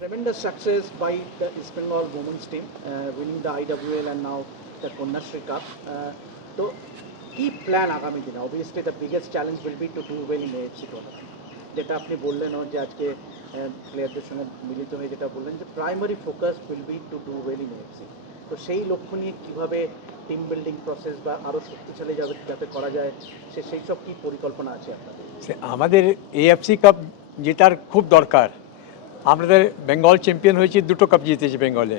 Tremendous success by the East Bengal women's team, uh, winning the IWL and now the Konyashree Cup. Uh, তো কি plan আগামী দিনে obviously the biggest challenge will be to do well in AFC tournament যেটা আপনি বললেনও যে আজকে প্লেয়ারদের সঙ্গে মিলিত হয়ে যেটা বললেন যে primary focus will be to do well in AFC তো সেই লক্ষ্য নিয়ে কীভাবে টিম বিল্ডিং প্রসেস বা আরও শক্তিশালী যাবে যাতে করা যায় সে সেই সব কী পরিকল্পনা আছে আপনাদের? আমাদের এএফসি কাপ জেতার খুব দরকার। আমাদের বেঙ্গল চ্যাম্পিয়ন হয়েছে, দুটো কাপ জিতেছে বেঙ্গলে।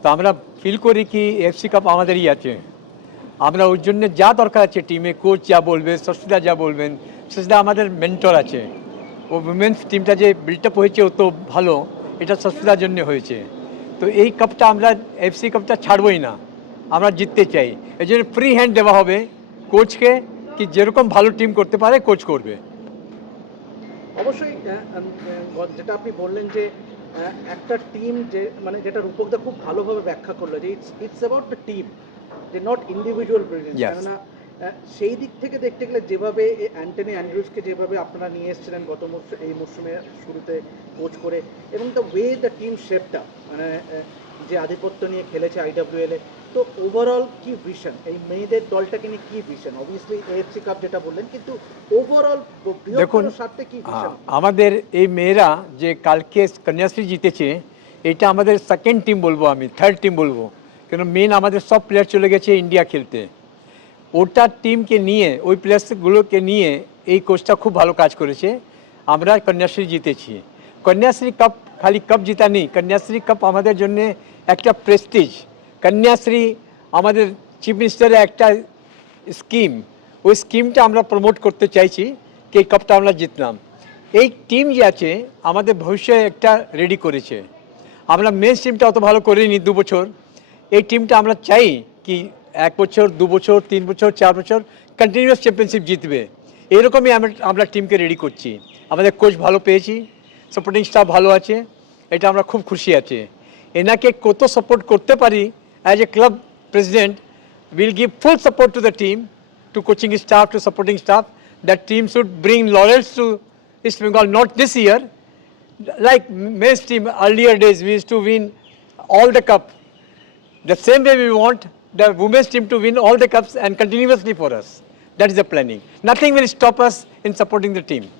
তো আমরা ফিল করি কি এফসি কাপ আমাদেরই আছে। আমরা ওর জন্য যা দরকার আছে টিমে কোচ যা বলবে সস্মিতা যা বলবেন, সস্মিতা আমাদের মেন্টর আছে। ও উমেন্স টিমটা যে বিল্ট আপ হয়েছে অত ভালো, এটা সস্মিতার জন্য হয়েছে। তো এই কাপটা আমরা এফসি কাপটা ছাড়বই না, আমরা জিততে চাই। এই জন্য ফ্রি হ্যান্ড দেওয়া হবে কোচকে কি যেরকম ভালো টিম করতে পারে কোচ করবে। অবশ্যই যেটা আপনি বললেন যে একটা টিম যে মানে যেটা রূপকদা খুব ভালোভাবে ব্যাখ্যা করল যে it's it's about the team যে নট ইন্ডিভিজুয়াল ব্রিলিয়েন্স কেননা সেই দিক থেকে দেখতে গেলে যেভাবে অ্যান্টনি অ্যান্ড্রুজকে যেভাবে আপনারা নিয়ে এসেছিলেন গত মরশু এই মরশুমে শুরুতে কোচ করে এবং দ্য ওয়ে দ্য টিম শেপটা মানে যে আধিপত্য নিয়ে খেলেছে আইডাব্লিউএল এ তো ওভারঅল কি ভিশন এই মেয়েদের দলটাকে নিয়ে কি ভিশন অবভিয়াসলি এএফসি কাপ যেটা বললেন কিন্তু ওভারঅল দেখুন কি ভিশন আমাদের এই মেয়েরা যে কালকে কন্যাশ্রী জিতেছে এটা আমাদের সেকেন্ড টিম বলব আমি থার্ড টিম বলব। কেন মেন আমাদের সব প্লেয়ার চলে গেছে ইন্ডিয়া খেলতে। ওটা টিমকে নিয়ে ওই প্লেয়ার্সগুলোকে নিয়ে এই কোচটা খুব ভালো কাজ করেছে। আমরা কন্যাশ্রী জিতেছি। কন্যাশ্রী কাপ খালি কাপ জিতা নেই। কন্যাশ্রী কাপ আমাদের জন্য একটা প্রেস্টিজ কন্যাশ্রী, আমাদের চিফ মিনিস্টারের একটা স্কিম ওই স্কিমটা আমরা প্রমোট করতে চাইছি, কি কাপটা আমরা জিতলাম। এই টিম যে আছে, আমাদের ভবিষ্যতে একটা রেডি করেছে। আমরা মেন টিমটা অত ভালো করিনি দু বছর। এই টিমটা আমরা চাই কি এক বছর, দু বছর, তিন বছর, চার বছর কন্টিনিউয়াস চ্যাম্পিয়নশিপ জিতবে। এরকমই আমরা আমরা টিমকে রেডি করছি। আমাদের কোচ ভালো পেয়েছি সাপোর্টিং স্টাফ ভালো আছে, এটা আমরা খুব খুশি আছে। এনাকে কত সাপোর্ট করতে পারি as a club president, we'll give full support to the team, to coaching staff, to supporting staff. That team should bring laurels to East Bengal, not this year. Like May's team, earlier days, we used to win all the cup. The same way we want the women's team to win all the cups and continuously for us. That is the planning. Nothing will stop us in supporting the team.